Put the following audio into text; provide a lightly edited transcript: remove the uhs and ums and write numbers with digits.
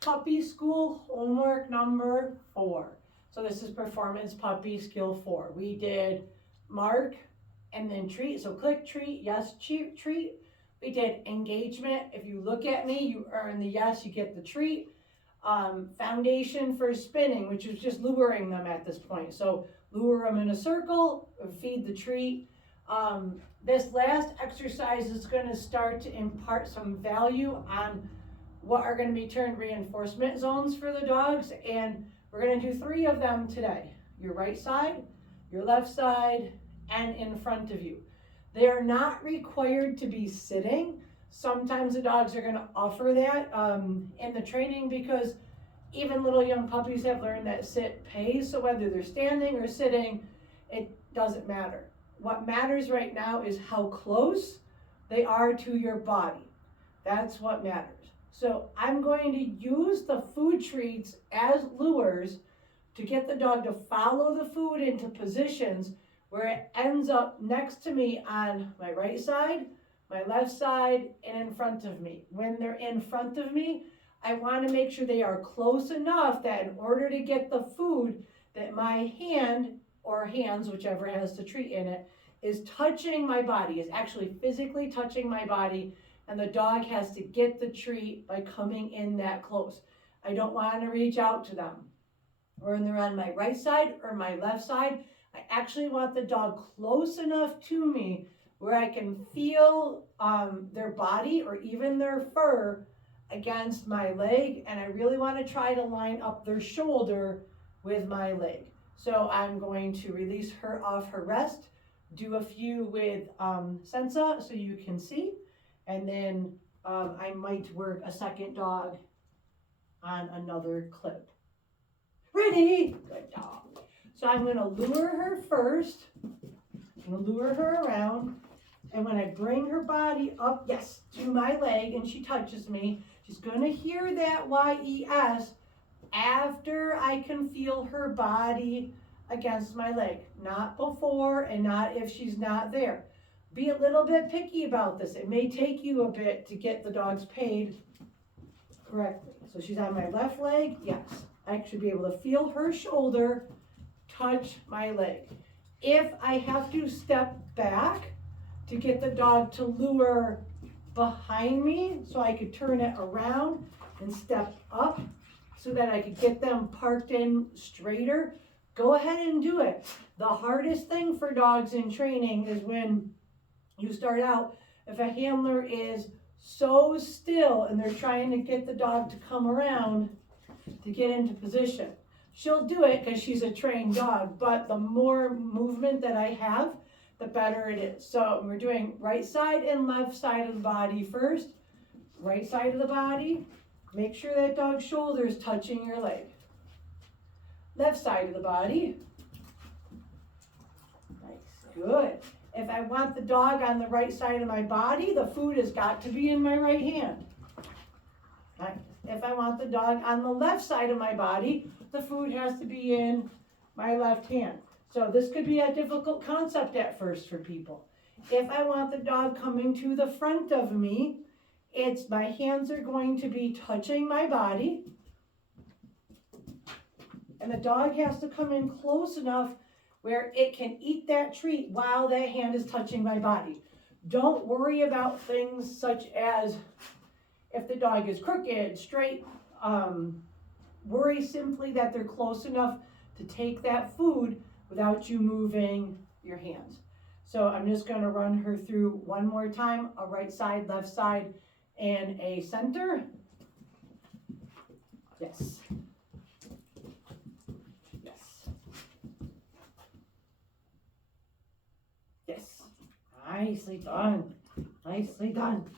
puppy school homework number 4. So this is performance puppy skill 4. We did mark and then treat. So click, treat, yes, treat. We did engagement. If you look at me, you earn the yes, you get the treat. Foundation for spinning, which is just luring them at this point. So lure them in a circle, feed the treat. This last exercise is going to start to impart some value on what are going to be turned reinforcement zones for the dogs, and we're going to do 3 of them today. Your right side, your left side, and in front of you. They are not required to be sitting. Sometimes the dogs are going to offer that in the training, because even little young puppies have learned that sit pays. So whether they're standing or sitting, it doesn't matter. What matters right now is how close they are to your body. That's what matters. So I'm going to use the food treats as lures to get the dog to follow the food into positions where it ends up next to me on my right side, my left side, and in front of me. When they're in front of me, I want to make sure they are close enough that in order to get the food, that my hand or hands, whichever has the treat in it, is touching my body, is actually physically touching my body, and the dog has to get the treat by coming in that close. I don't want to reach out to them. Or when they're on my right side or my left side, I actually want the dog close enough to me where I can feel their body or even their fur against my leg, and I really want to try to line up their shoulder with my leg. So I'm going to release her off her rest, do a few with Sensa so you can see, and then I might work a second dog on another clip. Ready? Good dog. So I'm going to lure her first. I'm going to lure her around, and when I bring her body up, yes, to my leg, and she touches me, she's going to hear that YES after I can feel her body against my leg, not before and not if she's not there. Be a little bit picky about this. It may take you a bit to get the dogs paid correctly. So she's on my left leg, yes. I should be able to feel her shoulder touch my leg. If I have to step back to get the dog to lure behind me so I could turn it around and step up so that I could get them parked in straighter, go ahead and do it. The hardest thing for dogs in training is when you start out, if a handler is so still and they're trying to get the dog to come around to get into position. She'll do it because she's a trained dog, but the more movement that I have, the better it is. So we're doing right side and left side of the body first. Right side of the body, make sure that dog's shoulder is touching your leg. Left side of the body. Nice, good. If I want the dog on the right side of my body, the food has got to be in my right hand. Nice. If I want the dog on the left side of my body, the food has to be in my left hand. So this could be a difficult concept at first for people. If I want the dog coming to the front of me, my hands are going to be touching my body. And the dog has to come in close enough where it can eat that treat while that hand is touching my body. Don't worry about things such as if the dog is crooked, straight. Worry simply that they're close enough to take that food without you moving your hands. So I'm just going to run her through one more time, a right side, left side, and a center. Yes. Yes. Yes. Nicely done. Nicely done.